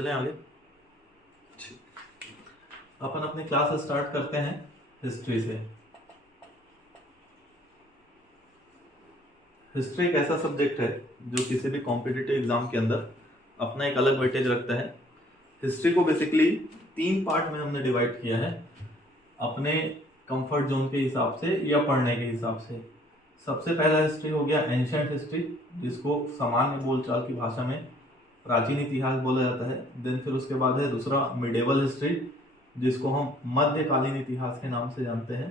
चलें आगे। अपन अपनी क्लास स्टार्ट करते हैं हिस्ट्री से। हिस्ट्री एक ऐसा सब्जेक्ट है जो किसी भी कॉम्पिटिटिव एग्जाम के अंदर अपना एक अलग वेटेज रखता है। हिस्ट्री को बेसिकली 3 पार्ट में हमने डिवाइड किया है अपने कंफर्ट जोन के हिसाब से या पढ़ने के हिसाब से। सबसे पहला हिस्ट्री हो गया एंशिएंट हिस्ट्री, जिसको सामान्य बोलचाल की भाषा में प्राचीन इतिहास बोला जाता है। देन फिर उसके बाद है दूसरा मिडेवल हिस्ट्री, जिसको हम मध्यकालीन इतिहास के नाम से जानते हैं।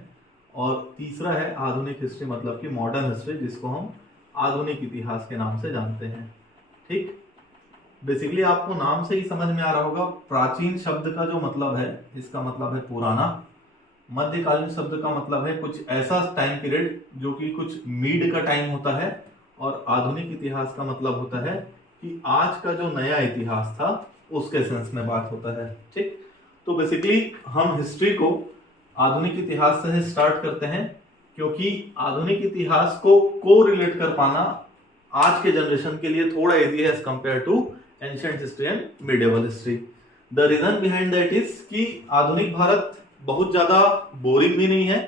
और तीसरा है आधुनिक हिस्ट्री, मतलब कि मॉडर्न हिस्ट्री, जिसको हम आधुनिक इतिहास के नाम से जानते हैं। ठीक, बेसिकली आपको नाम से ही समझ में आ रहा होगा, प्राचीन शब्द का जो मतलब है, इसका मतलब है पुराना। मध्यकालीन शब्द का मतलब है कुछ ऐसा टाइम पीरियड जो कि कुछ मिड का टाइम होता है। और आधुनिक इतिहास का मतलब होता है कि आज का जो नया इतिहास था उसके सेंस में बात होता है। ठीक, तो बेसिकली हम हिस्ट्री को आधुनिक इतिहास से स्टार्ट करते हैं, क्योंकि आधुनिक इतिहास को रिलेट कर पाना आज के जनरेशन के लिए थोड़ा इजी है as compare to ancient history and medieval history. The reason behind that is कि आधुनिक भारत बहुत ज्यादा बोरिंग भी नहीं है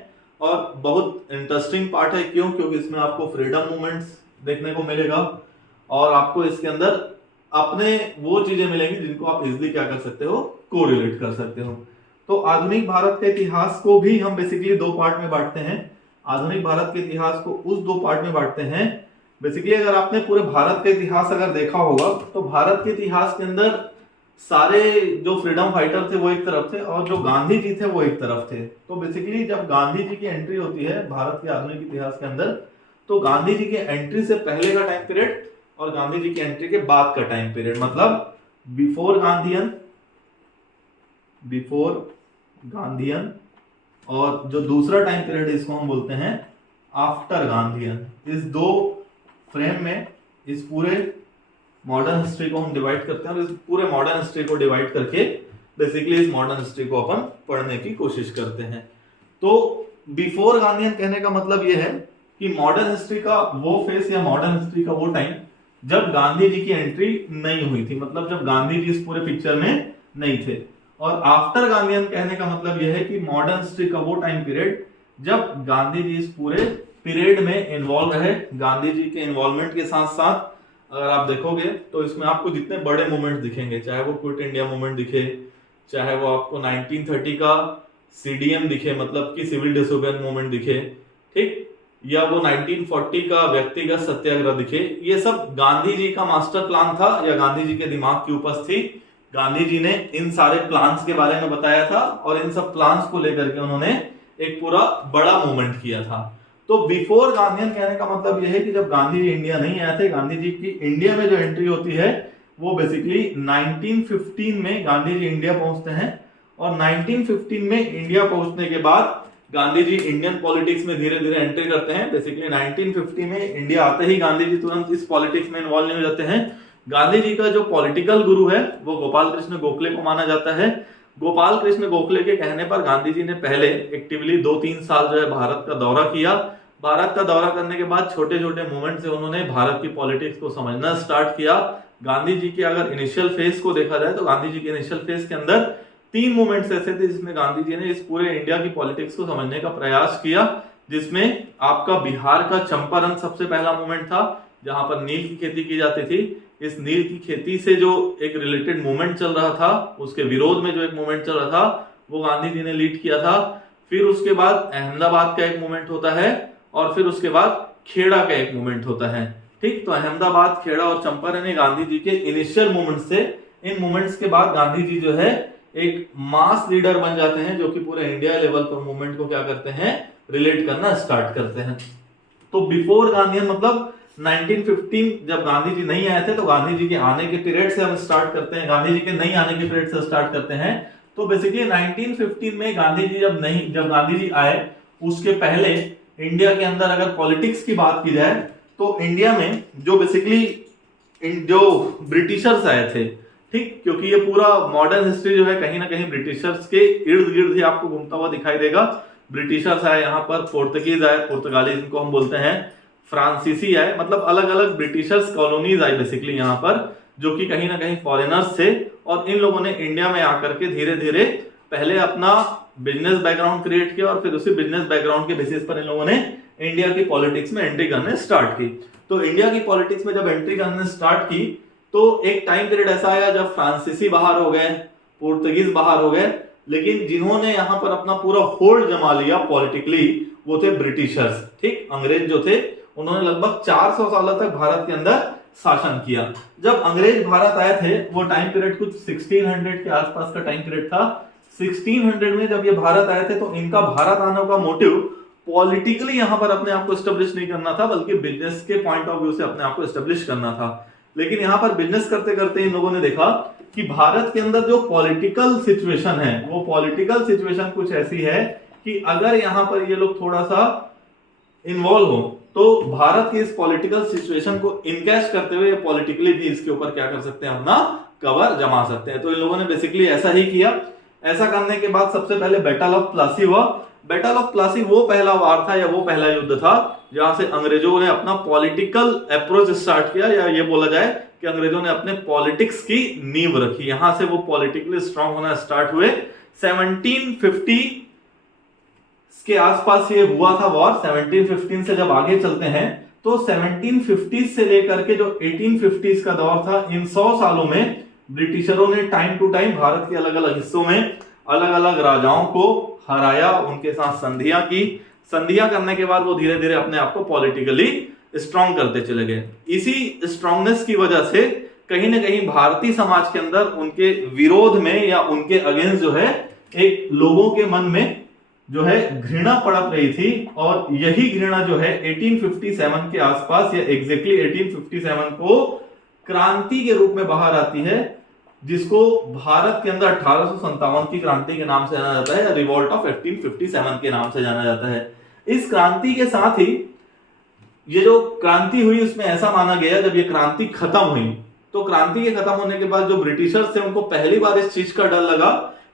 और बहुत इंटरेस्टिंग पार्ट है। क्यों? क्योंकि इसमें आपको फ्रीडम मूवमेंट्स देखने को मिलेगा और आपको इसके अंदर अपने वो चीजें मिलेंगी जिनको आप इजिली क्या कर सकते हो, कोरिलेट कर सकते हो। तो आधुनिक भारत के इतिहास को भी हम बेसिकली 2 पार्ट में बांटते हैं। आधुनिक भारत के इतिहास को उस 2 पार्ट में बांटते हैं। बेसिकली अगर आपने पूरे भारत का इतिहास अगर देखा होगा तो भारत के इतिहास के अंदर सारे जो फ्रीडम फाइटर थे वो एक तरफ थे और जो गांधी जी थे वो एक तरफ थे। तो बेसिकली जब गांधी जी की एंट्री होती है भारत के आधुनिक इतिहास के अंदर, तो गांधी जी की एंट्री से पहले का टाइम पीरियड और गांधी जी की एंट्री के बाद का टाइम पीरियड, मतलब बिफोर गांधीयन और जो दूसरा टाइम पीरियड इसको हम बोलते हैं आफ्टर गांधीयन। इस 2 फ्रेम में इस पूरे मॉडर्न हिस्ट्री को हम डिवाइड करते हैं और इस पूरे मॉडर्न हिस्ट्री को डिवाइड करके बेसिकली इस मॉडर्न हिस्ट्री को अपन पढ़ने की कोशिश करते हैं। तो बिफोर गांधीयन कहने का मतलब यह है कि मॉडर्न हिस्ट्री का वो फेस या मॉडर्न हिस्ट्री का वो टाइम जब गांधी जी की एंट्री नहीं हुई थी, मतलब जब गांधी जी इस पूरे पिक्चर में नहीं थे। और आफ्टर गांधीयन कहने का मतलब यह है कि मॉडर्न हिस्ट्री का वो टाइम पीरियड जब गांधी जी इस पूरे पीरियड में इन्वॉल्व रहे। गांधी जी के इन्वॉल्वमेंट के साथ साथ अगर आप देखोगे तो इसमें आपको जितने बड़े मूवमेंट दिखेंगे, चाहे वो क्विट इंडिया मूवमेंट दिखे, चाहे वो आपको 1930 का सीडीएम दिखे, मतलब कि सिविल डिसोबीडियंस मूवमेंट दिखे, ठीक, या वो 1940 का व्यक्तिगत सत्याग्रह दिखे, ये सब गांधी जी का मास्टर प्लान था या गांधी जी के दिमाग की उपज थी। गांधी जी ने इन सारे प्लान्स के बारे में बताया था और इन सब प्लान्स को लेकर के उन्होंने एक पूरा बड़ा मूवमेंट किया था। तो बिफोर गांधीयन कहने का मतलब यह है कि जब गांधी जी इंडिया नहीं आए थे, गांधी जी की इंडिया में जो एंट्री होती है वो बेसिकली 1915 में गांधी जी इंडिया पहुंचते हैं। और 1915 में इंडिया पहुंचने के बाद गांधी जी इंडियन पॉलिटिक्स में धीरे धीरे एंट्री करते हैं। बेसिकली 1950 में इंडिया आते ही गांधी जी तुरंत इस पॉलिटिक्स में इन्वॉल्व नहीं हो जाते हैं। गांधी जी का जो पॉलिटिकल गुरु है वो गोपाल कृष्ण गोखले को माना जाता है। गोपाल कृष्ण गोखले के कहने पर गांधी जी ने पहले एक्टिवली 2-3 साल जो है भारत का दौरा किया। भारत का दौरा करने के बाद छोटे छोटे मूवमेंट से उन्होंने भारत की पॉलिटिक्स को समझना स्टार्ट किया। गांधी जी के अगर इनिशियल फेज को देखा जाए तो गांधी जी के इनिशियल फेज के अंदर 3 मूवमेंट्स ऐसे थे जिसमें गांधी जी ने इस पूरे इंडिया की पॉलिटिक्स को समझने का प्रयास किया, जिसमें आपका बिहार का चंपारण सबसे पहला मूवमेंट था, जहां पर नील की खेती की जाती थी। इस नील की खेती से जो एक रिलेटेड मूवमेंट चल रहा था, उसके विरोध में जो एक मूवमेंट चल रहा था, वो गांधी जी ने लीड किया था। फिर उसके बाद अहमदाबाद का एक मूवमेंट होता है और फिर उसके बाद खेड़ा का एक मूवमेंट होता है। ठीक, तो अहमदाबाद, खेड़ा और चंपारण ये गांधी जी के इनिशियल मूवमेंट्स थे। इन मूवमेंट्स के बाद गांधी जी जो है एक मास लीडर बन जाते हैं, जो कि पूरे इंडिया लेवल पर मूवमेंट को क्या करते हैं, रिलेट करना स्टार्ट करते हैं। तो बिफोर गांधीयन मतलब 1915 जब गांधी जी नहीं आए थे, तो गांधी जी के आने के पीरियड से हम स्टार्ट करते हैं, गांधी जी के नहीं आने के पीरियड से स्टार्ट करते हैं। तो बेसिकली 1915 में गांधी जी जब गांधी जी आए उसके पहले इंडिया के अंदर अगर पॉलिटिक्स की बात की जाए तो इंडिया में जो बेसिकली जो ब्रिटिशर्स आए थे, ठीक, क्योंकि ये पूरा मॉडर्न हिस्ट्री जो है कहीं ना कहीं ब्रिटिशर्स के इर्द गिर्द ही आपको घूमता हुआ दिखाई देगा। ब्रिटिशर्स आए यहाँ पर, पोर्तुगीज आए, पुर्तगाली जिनको हम बोलते हैं, फ्रांसीसी आए, मतलब अलग अलग ब्रिटिशर्स कॉलोनीज आई बेसिकली यहाँ पर, जो कि कहीं ना कहीं फॉरेनर्स थे, और इन लोगों ने इंडिया में आकर के धीरे धीरे पहले अपना बिजनेस बैकग्राउंड क्रिएट किया और फिर उसी बिजनेस बैकग्राउंड के बेसिस पर इन लोगों ने इंडिया की पॉलिटिक्स में एंट्री करने स्टार्ट की। तो इंडिया की पॉलिटिक्स में जब एंट्री करने स्टार्ट की तो एक टाइम पीरियड ऐसा आया जब फ्रांसीसी बाहर हो गए, पुर्तगीज बाहर हो गए, लेकिन जिन्होंने यहाँ पर अपना पूरा होल्ड जमा लिया पॉलिटिकली वो थे ब्रिटिशर्स। ठीक, अंग्रेज जो थे उन्होंने लगभग 400 साल तक भारत के अंदर शासन किया। जब अंग्रेज भारत आए थे वो टाइम पीरियड कुछ 1600 के आसपास का टाइम पीरियड था। 1600 में जब ये भारत आए थे तो इनका भारत आने का मोटिव पॉलिटिकली यहाँ पर अपने आप को एस्टेब्लिश नहीं करना था, बल्कि बिजनेस के पॉइंट ऑफ व्यू से अपने आप को एस्टेब्लिश करना था। लेकिन यहाँ पर बिजनेस करते करते इन लोगों ने देखा कि भारत के अंदर जो पॉलिटिकल सिचुएशन है वो पॉलिटिकल सिचुएशन कुछ ऐसी है कि अगर यहाँ पर ये लोग थोड़ा सा इन्वॉल्व हो तो भारत की इस पॉलिटिकल सिचुएशन को इनकैश करते हुए पॉलिटिकली भी इसके ऊपर क्या कर सकते हैं, अपना कवर जमा सकते हैं। तो इन लोगों ने बेसिकली ऐसा ही किया। ऐसा करने के बाद सबसे पहले बैटल ऑफ प्लासी हुआ। बैटल ऑफ प्लासी वो पहला वार था या वो पहला युद्ध था जहां से अंग्रेजों ने अपना पॉलिटिकल अप्रोच स्टार्ट किया, या ये बोला जाए कि अंग्रेजों ने अपने पॉलिटिक्स की नींव रखी। यहां से वो पॉलिटिकली स्ट्रांग होना स्टार्ट हुए। 1750 के आसपास ये हुआ था वॉर। 1715 से जब आगे चलते हैं तो 1750 से लेकर के जो 1850 का दौर था, इन 100 सालों में ब्रिटिशरों ने टाइम टू टाइम भारत के अलग अलग हिस्सों में अलग अलग राजाओं को हराया, उनके साथ संधियां की। संधियां करने के बाद वो धीरे धीरे अपने आप को पॉलिटिकली स्ट्रांग करते चले गए। इसी स्ट्रांगनेस की वजह से कहीं ना कहीं भारतीय समाज के अंदर उनके विरोध में या उनके अगेंस्ट जो है एक लोगों के मन में जो है घृणा पड़प रही थी। और यही घृणा जो है 1857 के आसपास या एग्जैक्टली 1857 को क्रांति के रूप में बाहर आती है, जिसको भारत के अंदर 1857 की क्रांति के नाम से जाना जाता है, रिवॉल्ट ऑफ 1857 के नाम से जाना जाता है। इस क्रांति के साथ ही ये जो क्रांति हुई उसमें ऐसा माना गया, जब ये क्रांति खत्म हुई तो क्रांति के खत्म होने के बाद जो ब्रिटिशर्स थे उनको पहली बार इस चीज का डर लगा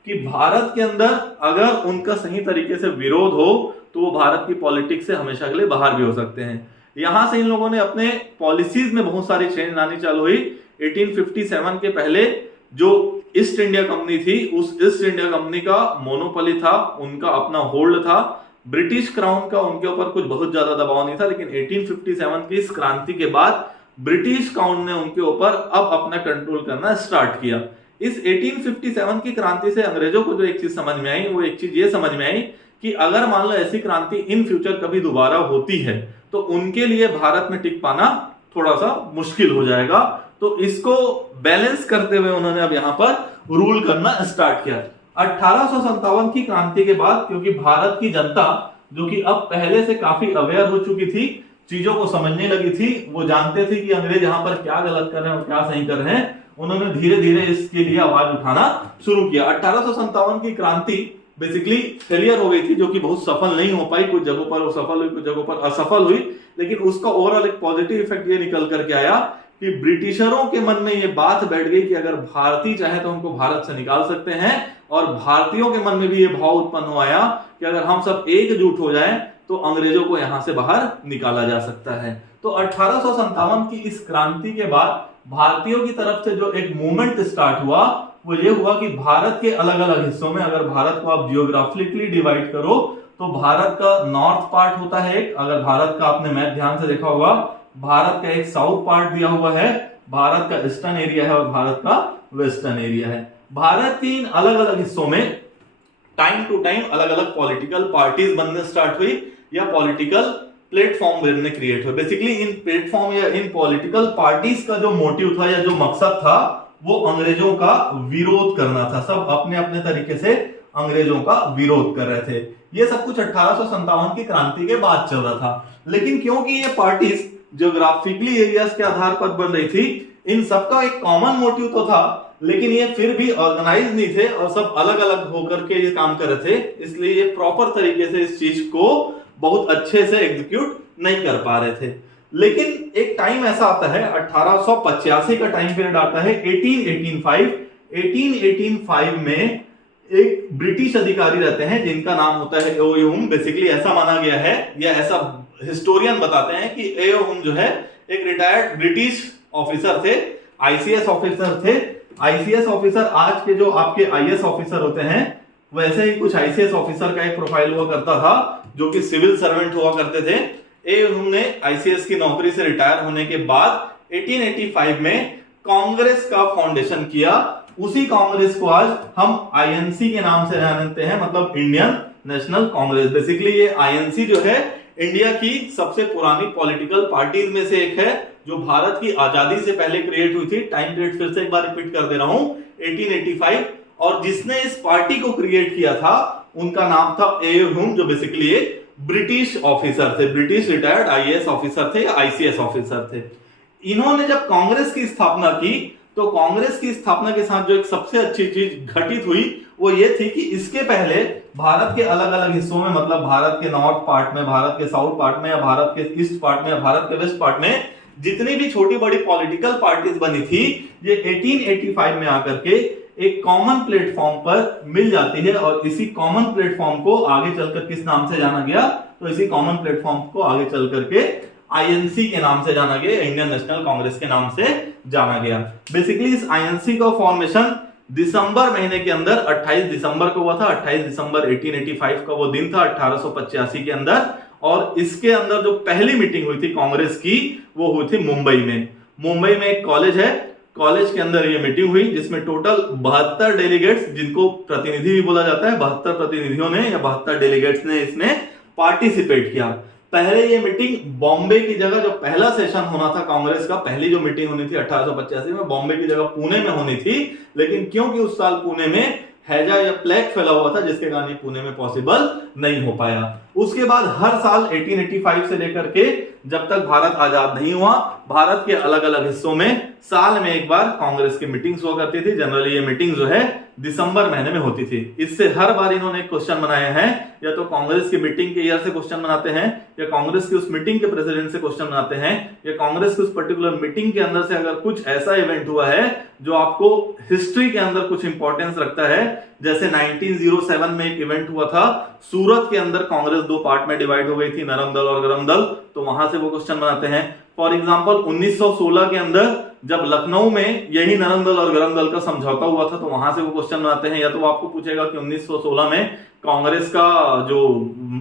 कि भारत के अंदर अगर उनका सही तरीके से विरोध हो तो वो भारत की पॉलिटिक्स से हमेशा के लिए बाहर भी हो सकते हैं। यहां से इन लोगों ने अपने पॉलिसीज में बहुत सारी चेंज लानी चालू हुई। 1857 के पहले जो ईस्ट इंडिया कंपनी थी, उस ईस्ट इंडिया कंपनी का मोनोपोली था, उनका अपना होल्ड था। ब्रिटिश क्राउन का उनके ऊपर कुछ बहुत ज्यादा दबाव नहीं था, लेकिन 1857 की इस क्रांति के बाद ब्रिटिश क्राउन ने उनके ऊपर अब अपना कंट्रोल करना स्टार्ट किया। इस 1857 की क्रांति से अंग्रेजों को जो एक चीज समझ में आई वो एक चीज ये समझ में आई कि अगर मान लो ऐसी क्रांति इन फ्यूचर कभी दोबारा होती है तो उनके लिए भारत में टिक पाना थोड़ा सा मुश्किल हो जाएगा। तो इसको बैलेंस करते हुए उन्होंने अब यहाँ पर रूल करना स्टार्ट किया। 1857 की क्रांति के बाद क्योंकि भारत की जनता जो कि अब पहले से काफी अवेयर हो चुकी थी, चीजों को समझने लगी थी, वो जानते थे कि अंग्रेज यहाँ पर क्या गलत कर रहे हैं और क्या सही कर रहे हैं, उन्होंने धीरे धीरे इसके लिए आवाज उठाना शुरू किया। 1857 की क्रांति बेसिकली फेलियर हो गई थी, जो कि बहुत सफल नहीं हो पाई। कुछ जगहों पर वो सफल हुई, कुछ जगहों पर असफल हुई, लेकिन उसका ओवरऑल एक पॉजिटिव इफेक्ट ये निकल करके आया कि ब्रिटिशरों के मन में ये बात बैठ गई कि अगर भारतीय चाहे तो उनको भारत से निकाल सकते हैं, और भारतीयों के मन में भी ये भाव उत्पन्न हो आया कि अगर हम सब एकजुट हो जाएं तो अंग्रेजों को यहां से बाहर निकाला जा सकता है। तो 1857 की इस क्रांति के बाद भारतीयों की तरफ से जो एक मूवमेंट स्टार्ट हुआ वो ये हुआ कि भारत के अलग अलग हिस्सों में, अगर भारत को आप जियोग्राफिकली डिवाइड करो तो भारत का नॉर्थ पार्ट होता है एक, अगर भारत का आपने मैप ध्यान से देखा होगा, भारत का एक साउथ पार्ट दिया हुआ है, भारत का ईस्टर्न एरिया है और भारत का वेस्टर्न एरिया है। भारत के इन अलग अलग हिस्सों में टाइम टू टाइम अलग अलग पॉलिटिकल पार्टीज बनने स्टार्ट हुई या पॉलिटिकल प्लेटफॉर्म बनने क्रिएट हुए। बेसिकली इन प्लेटफॉर्म या इन पॉलिटिकल पार्टीज का जो मोटिव था या जो मकसद था वो अंग्रेजों का विरोध करना था। सब अपने अपने तरीके से अंग्रेजों का विरोध कर रहे थे। ये सब कुछ 1857 की क्रांति के बाद चल रहा था। लेकिन क्योंकि ये पार्टीज ज्योग्राफिकली एरियाज के आधार पर बन रही थी, इन सबका एक कॉमन मोटिव तो था, लेकिन ये फिर भी ऑर्गेनाइज नहीं थे और सब अलग अलग होकर के ये काम कर रहे थे, इसलिए ये प्रॉपर तरीके से इस चीज को बहुत अच्छे से एग्जीक्यूट नहीं कर पा रहे थे। लेकिन एक टाइम ऐसा आता है 1885 का टाइम पीरियड आता है 1885 में एक ब्रिटिश अधिकारी रहते हैं जिनका नाम होता है एओ हुम। बेसिकली ऐसा माना गया है या ऐसा हिस्टोरियन बताते हैं कि एओ हुम जो है एक रिटायर्ड ब्रिटिश ऑफिसर थे आईसीएस ऑफिसर थे। आईसीएस ऑफिसर आज के जो आपके आईएएस ऑफिसर होते हैं वैसे ही कुछ आईसीएस ऑफिसर का एक प्रोफाइल हुआ करता था जो कि सिविल सर्वेंट हुआ करते थे। उन्होंने आईसीएस की नौकरी से रिटायर होने के बाद 1885 में कांग्रेस का फाउंडेशन किया। उसी कांग्रेस को आज हम आईएनसी के नाम से जानते हैं, मतलब इंडियन नेशनल कांग्रेस। बेसिकली ये आईएनसी जो है इंडिया की सबसे पुरानी पॉलिटिकल पार्टीज में से एक है जो भारत की आजादी से पहले क्रिएट हुई थी। टाइम पीरियड फिर से एक बार रिपीट कर दे रहा हूं, 1885। और जिसने इस पार्टी को क्रिएट किया था उनका नाम था ए.यू. ह्यूम, जो बेसिकली एक ब्रिटिश ऑफिसर थे, ब्रिटिश रिटायर्ड आईएएस ऑफिसर थे या आईसीएस ऑफिसर थे। इन्होंने जब कांग्रेस की स्थापना की तो कांग्रेस की स्थापना के साथ जो एक सबसे अच्छी चीज घटित हुई वो ये थी कि इसके पहले भारत के अलग अलग हिस्सों में, मतलब भारत के नॉर्थ पार्ट में, भारत के साउथ पार्ट में, या भारत के ईस्ट पार्ट में, या भारत के वेस्ट पार्ट में जितनी भी छोटी बड़ी पॉलिटिकल पार्टीज बनी थी, ये 1885 में आकर के एक कॉमन प्लेटफॉर्म पर मिल जाती है। और इसी कॉमन प्लेटफॉर्म को आगे चलकर किस नाम से जाना गया, तो इसी कॉमन प्लेटफॉर्म को आगे चल करके आईएनसी के नाम से जाना गया, इंडियन नेशनल कांग्रेस के नाम से जाना गया। बेसिकली इस आईएनसी का फॉर्मेशन दिसंबर महीने के अंदर 28 दिसंबर को हुआ था। 28 दिसंबर 1885 का वो दिन था 1885 के अंदर। और इसके अंदर जो पहली मीटिंग हुई थी कांग्रेस की वो हुई थी मुंबई में। मुंबई में एक कॉलेज है, कॉलेज के अंदर ये मीटिंग हुई जिसमें टोटल 72 डेलीगेट्स, जिनको प्रतिनिधि भी बोला जाता है, 72 प्रतिनिधियों ने या 72 डेलीगेट्स ने इसमें पार्टिसिपेट किया। पहले ये मीटिंग बॉम्बे की जगह, जो पहला सेशन होना था कांग्रेस का, पहली जो मीटिंग होनी थी 1885 में, बॉम्बे की जगह पुणे में होनी थी। लेकिन क्योंकि उस साल पुणे में हैजा या प्लेग फैला हुआ था जिसके कारण पुणे में पॉसिबल नहीं हो पाया। उसके बाद हर साल 1885 से लेकर के जब तक भारत आजाद नहीं हुआ, भारत के अलग अलग हिस्सों में साल में एक बार कांग्रेस की मीटिंग्स हुआ करती थी। जनरली ये मीटिंग जो है दिसंबर महीने में होती थी। इससे हर बार इन्होंने एक क्वेश्चन बनाए हैं, या तो कांग्रेस की मीटिंग के ईयर से क्वेश्चन बनाते हैं, या कांग्रेस की उस मीटिंग के प्रेसिडेंट से क्वेश्चन बनाते हैं, या कांग्रेस की उस पर्टिकुलर मीटिंग के अंदर से अगर कुछ ऐसा इवेंट हुआ है जो आपको हिस्ट्री के अंदर कुछ इंपॉर्टेंस रखता है। जैसे 1907 में एक इवेंट हुआ था, सूरत के अंदर कांग्रेस दो पार्ट में डिवाइड हो गई थी, नरम दल और गरम दल, तो वहां से वो क्वेश्चन बनाते हैं। फॉर एग्जांपल 1916 के अंदर जब लखनऊ में यही नरम दल और गरम दल का समझौता हुआ था, तो वहां से वो क्वेश्चन बनाते हैं। या तो आपको पूछेगा कि 1916 में कांग्रेस का जो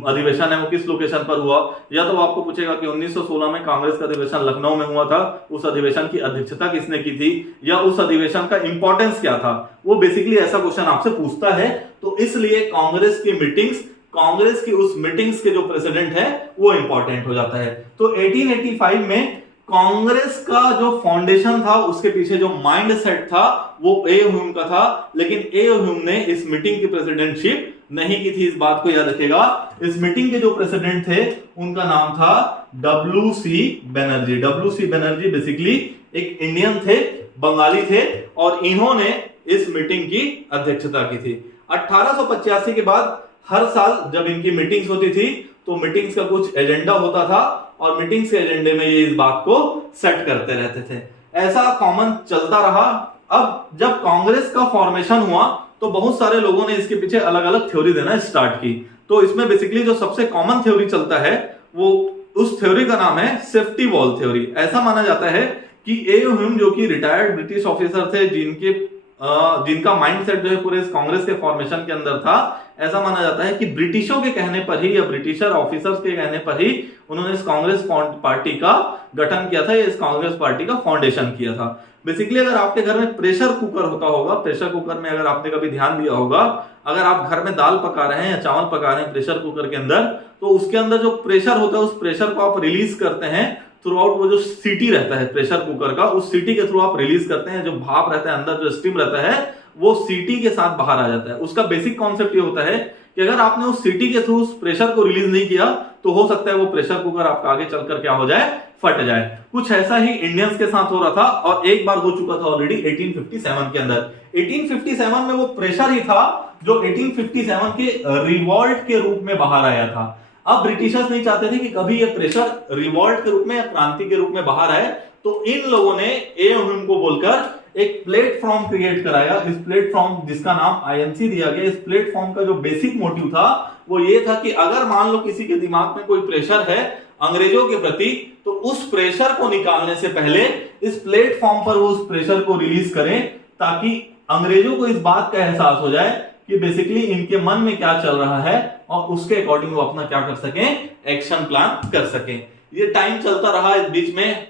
अधिवेशन है वो किस लोकेशन पर हुआ, या तो आपको पूछेगा कि 1916 में कांग्रेस का अधिवेशन लखनऊ में हुआ था, उस अधिवेशन की अध्यक्षता किसने की थी, या उस अधिवेशन का इंपॉर्टेंस क्या था। वो बेसिकली ऐसा क्वेश्चन आपसे पूछता है। तो इसलिए कांग्रेस की मीटिंग्स, कांग्रेस की उस मीटिंग्स के जो प्रेसिडेंट है वो इंपॉर्टेंट हो जाता है। तो 1885 में कांग्रेस का जो फाउंडेशन था उसके पीछे जो माइंड सेट था वो ए.यू. ह्यूम का था। लेकिन ए.यू. ह्यूम ने इस मीटिंग की प्रेसिडेंटशिप नहीं की थी, इस बात को याद रखिएगा। इस मीटिंग के जो प्रेसिडेंट थे उनका नाम था डब्ल्यू.सी. बनर्जी। डब्ल्यू.सी. बनर्जी बेसिकली एक इंडियन थे, बंगाली थे, और इन्होंने इस मीटिंग की अध्यक्षता की थी। 1885 के बाद हर साल जब इनकी मीटिंग्स होती थी तो मीटिंग्स का कुछ एजेंडा होता था और मीटिंग्स के एजेंडे में ये इस बात को सेट करते रहते थे। ऐसा कॉमन चलता रहा। अब जब कांग्रेस का फॉर्मेशन हुआ तो बहुत सारे लोगों ने इसके पीछे अलग अलग थ्योरी देना स्टार्ट की। तो इसमें बेसिकली जो सबसे कॉमन थ्योरी चलता है वो उस थ्योरी का नाम है सेफ्टी वॉल थ्योरी। ऐसा माना जाता है कि ए.यू. ह्यूम जो कि रिटायर्ड ब्रिटिश ऑफिसर थे, जिनका माइंडसेट जो है पूरे कांग्रेस के फॉर्मेशन के अंदर था, ऐसा माना जाता है कि ब्रिटिशों के कहने पर ही या ब्रिटिशर ऑफिसर्स के कहने पर ही उन्होंने इस कांग्रेस पार्टी का गठन किया था, या इस कांग्रेस पार्टी का फाउंडेशन किया था। बेसिकली अगर आपके घर में प्रेशर कुकर होता होगा, प्रेशर कुकर में अगर आपने कभी ध्यान दिया होगा, अगर आप घर में दाल पका रहे हैं या चावल पका रहे हैं प्रेशर कुकर के अंदर, तो उसके अंदर जो प्रेशर होता है उस प्रेशर को आप रिलीज करते हैं थ्रू आउट। वो जो सीटी रहता है प्रेशर कुकर का, उस सीटी के थ्रू आप रिलीज करते हैं। जो भाप रहता है अंदर, जो स्टीम रहता है, वो सीटी के साथ बाहर आ जाता है। उसका बेसिक कॉन्सेप्ट ये होता है कि अगर आपने उस सीटी के थ्रू उस प्रेशर को रिलीज नहीं किया तो हो सकता है वो प्रेशर कुकर आपका आगे चलकर क्या हो जाए, फट जाए। कुछ ऐसा ही इंडियंस के साथ हो रहा था और एक बार हो चुका था ऑलरेडी 1857 के अंदर। 1857 में वो प्रेशर ही था जो 1857 के रिवॉल्ट के रूप में बाहर आया था। अब ब्रिटिशर्स नहीं चाहते थे कि कभी ये प्रेशर रिवॉल्ट के रूप में या क्रांति के रूप में बाहर आए, तो इन लोगों ने ए.यू. ह्यूम को बोलकर एक प्लेटफॉर्म क्रिएट कराया। इस प्लेटफॉर्म जिसका नाम आईएनसी दिया गया, इस प्लेटफॉर्म का जो बेसिक मोटिव था वो ये था कि अगर मान लो किसी के दिमाग में कोई प्रेशर है अंग्रेजों के प्रति, तो उस प्रेशर को निकालने से पहले इस प्लेटफॉर्म पर वो उस प्रेशर को रिलीज करें ताकि अंग्रेजों को इस बात का एहसास हो जाए कि बेसिकली इनके मन में क्या चल रहा है और उसके अकॉर्डिंग वो अपना क्या कर सकें, एक्शन प्लान कर सकें। ये टाइम चलता रहा, इस बीच में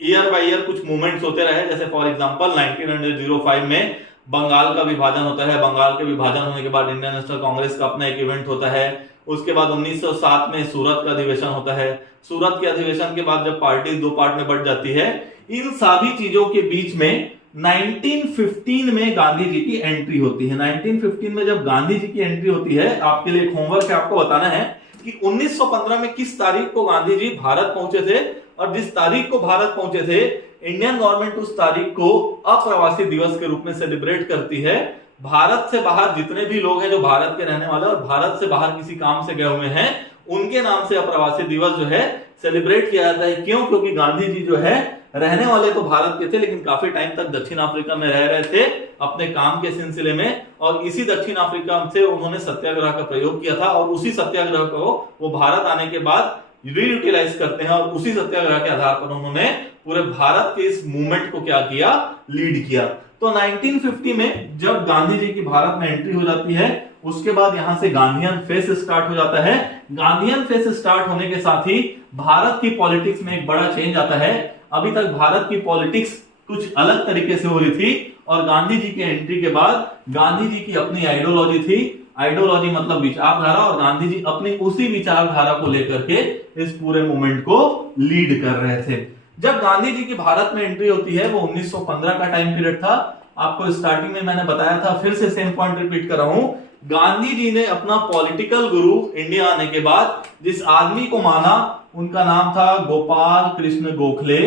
ईयर बाय ईयर कुछ मूवमेंट्स होते रहे, जैसे फॉर एग्जांपल 1905 में बंगाल का विभाजन होता है। बंगाल के विभाजन होने के बाद इंडियन नेशनल कांग्रेस का अपना एक इवेंट होता है। उसके बाद 1907 में सूरत का अधिवेशन होता है। सूरत के अधिवेशन के बाद जब पार्टी दो पार्ट में बढ़ जाती है, इन सभी चीजों के बीच में 1915 में गांधी जी की एंट्री होती है। 1915 में जब गांधी जी की एंट्री होती है, आपके लिए एक होमवर्क है, आपको बताना है कि 1915 में किस तारीख को गांधी जी भारत पहुंचे थे, और जिस तारीख को भारत पहुंचे थे इंडियन गवर्नमेंट उस तारीख को अप्रवासी दिवस के रूप में सेलिब्रेट करती है। भारत से बाहर जितने भी लोग हैं जो भारत के रहने वाले और भारत से बाहर किसी काम से गए हुए हैं, उनके नाम से अप्रवासी दिवस जो है सेलिब्रेट किया जाता है। क्यों? क्योंकि गांधी जी जो है रहने वाले तो भारत के थे, लेकिन काफी टाइम तक दक्षिण अफ्रीका में रह रहे थे अपने काम के सिलसिले में, और इसी दक्षिण अफ्रीका से उन्होंने सत्याग्रह का प्रयोग किया था, और उसी सत्याग्रह को वो भारत आने के बाद रीयूटिलाइज करते हैं, और उसी सत्याग्रह के आधार पर उन्होंने पूरे भारत के इस मूवमेंट को क्या किया, लीड किया। तो 1950 में जब गांधी जी की भारत में एंट्री हो जाती है, उसके बाद यहां से गांधीयन फेस स्टार्ट हो जाता है। गांधीयन फेस स्टार्ट होने के साथ ही भारत की पॉलिटिक्स में एक बड़ा चेंज आता है। अभी तक भारत की पॉलिटिक्स कुछ अलग तरीके से हो रही थी, और गांधी जी की एंट्री के बाद गांधी जी की अपनी आइडियोलॉजी थी। आइडियोलॉजी मतलब विचारधारा, और गांधी जी अपनी उसी विचारधारा को लेकर के इस पूरे मूवमेंट को लीड कर रहे थे। जब गांधी जी की भारत में एंट्री होती है, वो 1915 का टाइम पीरियड था। आपको स्टार्टिंग में मैंने बताया था, फिर से सेम पॉइंट रिपीट कर रहा हूं। गांधी जी ने अपना पॉलिटिकल गुरु इंडिया आने के बाद जिस आदमी को माना, उनका नाम था गोपाल कृष्ण गोखले,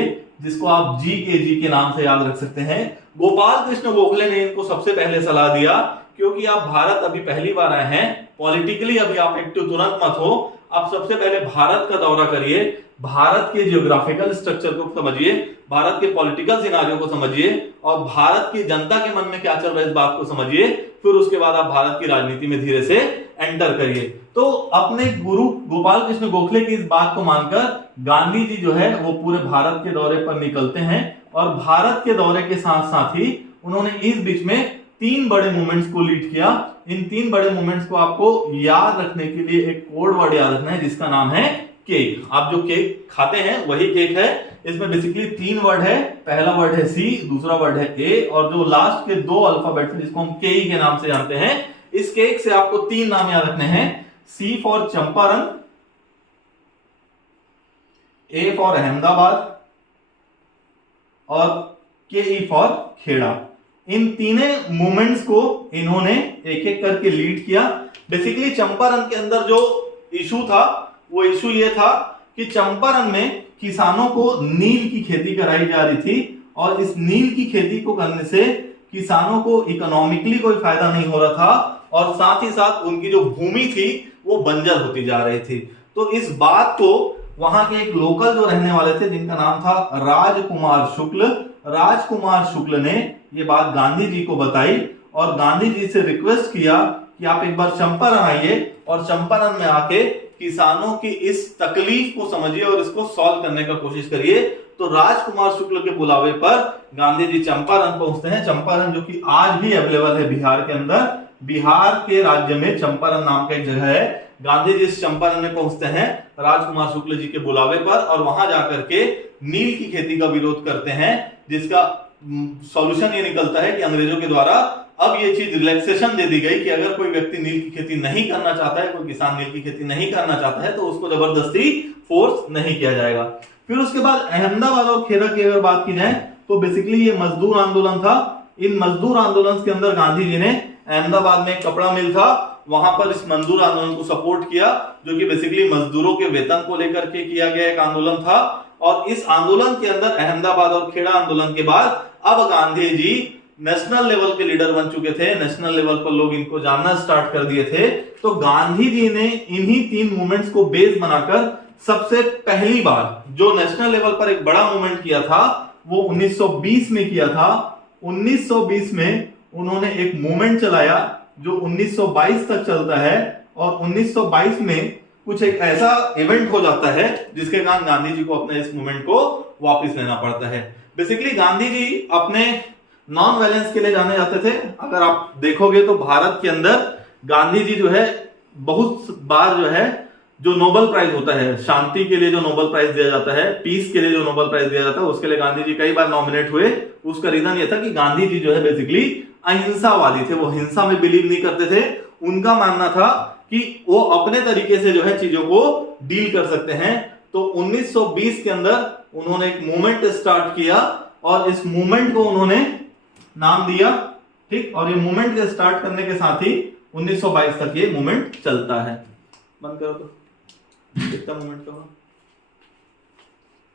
जिसको आप जी के नाम से याद रख सकते हैं। गोपाल कृष्ण गोखले ने इनको सबसे पहले सलाह दिया, क्योंकि आप भारत अभी पहली बार आए हैं, पॉलिटिकली अभी आप एक्टिव तुरंत मत हो, आप सबसे पहले भारत का दौरा करिए, भारत के जियोग्राफिकल स्ट्रक्चर को समझिए, भारत के पॉलिटिकल सिनारियो को समझिए, और भारत की जनता के मन में क्या चल रहा है इस बात को समझिए। फिर उसके बाद आप भारत की राजनीति में धीरे से एंटर करिए। तो अपने गुरु गोपाल कृष्ण गोखले की इस बात को मानकर गांधी जी जो है वो पूरे भारत के दौरे पर निकलते हैं, और भारत के दौरे के साथ साथ ही उन्होंने इस बीच में 3 बड़े मूवमेंट्स को लीड किया। इन 3 बड़े मूवमेंट्स को आपको याद रखने के लिए एक कोड वर्ड याद रखना है, जिसका नाम है केक। आप जो केक खाते हैं वही केक है। इसमें बेसिकली 3 वर्ड है। पहला वर्ड है सी, दूसरा वर्ड है ए, और जो लास्ट के 2 अल्फाबेट्स हैं जिसको हम केई के नाम से जानते हैं। इस केक से आपको 3 नाम याद रखने हैं। C for Champaran, A for Ahmedabad, और के ई फॉर खेड़ा। इन तीनों मूवमेंट्स को इन्होंने एक एक करके लीड किया। बेसिकली चंपारण के अंदर जो इशू था वो इशू ये था कि चंपारण में किसानों को नील की खेती कराई जा रही थी, और इस नील की खेती को करने से किसानों को इकोनॉमिकली कोई फायदा नहीं हो रहा था, और साथ ही साथ उनकी जो भूमि थी वो बंजर होती जा रही थी। तो इस बात को वहां के एक लोकल जो रहने वाले थे, जिनका नाम था राजकुमार शुक्ल, राजकुमार शुक्ल ने ये बात गांधी जी को बताई, और गांधी जी से रिक्वेस्ट किया कि आप एक बार चंपारण आइए, और चंपारण में आके किसानों की इस तकलीफ को समझिए और इसको सॉल्व करने का कोशिश करिए। तो राजकुमार शुक्ल के बुलावे पर गांधी जी चंपारण पहुंचते हैं। चंपारण जो कि आज भी अवेलेबल है बिहार के अंदर, बिहार के राज्य में चंपारण नाम का एक जगह है। गांधी जी इस चंपारण में पहुंचते हैं राजकुमार शुक्ल जी के बुलावे पर, और वहां जाकर के नील की खेती का विरोध करते हैं, जिसका सॉल्यूशन ये निकलता है कि अंग्रेजों के द्वारा अब ये चीज रिलैक्सेशन दे दी गई कि अगर कोई व्यक्ति नील की खेती नहीं करना चाहता है, कोई किसान नील की खेती नहीं करना चाहता है, तो उसको जबरदस्ती फोर्स नहीं किया जाएगा। फिर उसके बाद अहमदाबाद और खेड़ा की अगर बात की जाए तो बेसिकली ये मजदूर आंदोलन था। इन मजदूर आंदोलन के अंदर गांधी जी ने अहमदाबाद में एक कपड़ा मिल था, वहां पर इस मजदूर आंदोलन को सपोर्ट किया, जो कि बेसिकली मजदूरों के वेतन को लेकर के किया गया एक आंदोलन था। और इस आंदोलन के अंदर अहमदाबाद और खेड़ा आंदोलन के बाद अब गांधी जी नेशनल लेवल के लीडर बन चुके थे। नेशनल लेवल पर लोग इनको जानना स्टार्ट कर दिए थे। तो गांधी जी ने इन्हीं 3 मूवमेंट्स को बेस बनाकर सबसे पहली बार जो नेशनल लेवल पर एक बड़ा मूवमेंट किया था वो 1920 में किया था। 1920 में उन्होंने एक मूवमेंट चलाया जो 1922 तक चलता है, और 1922 में कुछ एक ऐसा इवेंट हो जाता है जिसके कारण गांधी जी को अपने इस मूवमेंट को वापस लेना पड़ता है। बेसिकली गांधी जी अपने नॉन वायलेंस के लिए जाने जाते थे। अगर आप देखोगे तो भारत के अंदर गांधी जी जो है बहुत बार जो है जो नोबेल प्राइज होता है, शांति के लिए जो नोबेल प्राइज दिया जाता है, पीस के लिए जो नोबेल प्राइज दिया जाता है, उसके लिए गांधी जी कई बार नॉमिनेट हुए। उसका रीजन ये था कि गांधी जी जो है बेसिकली अहिंसावादी थे, वो हिंसा में बिलीव नहीं करते थे। उनका मानना था कि वो अपने तरीके से जो है चीजों को डील कर सकते हैं। तो 1920 के अंदर उन्होंने एक मूवमेंट स्टार्ट किया और इस मूवमेंट को उन्होंने नाम दिया, ठीक। और ये मूवमेंट के स्टार्ट करने के साथ ही 1922 तक ये मूवमेंट चलता है। बंद करो तो कितना मूवमेंट का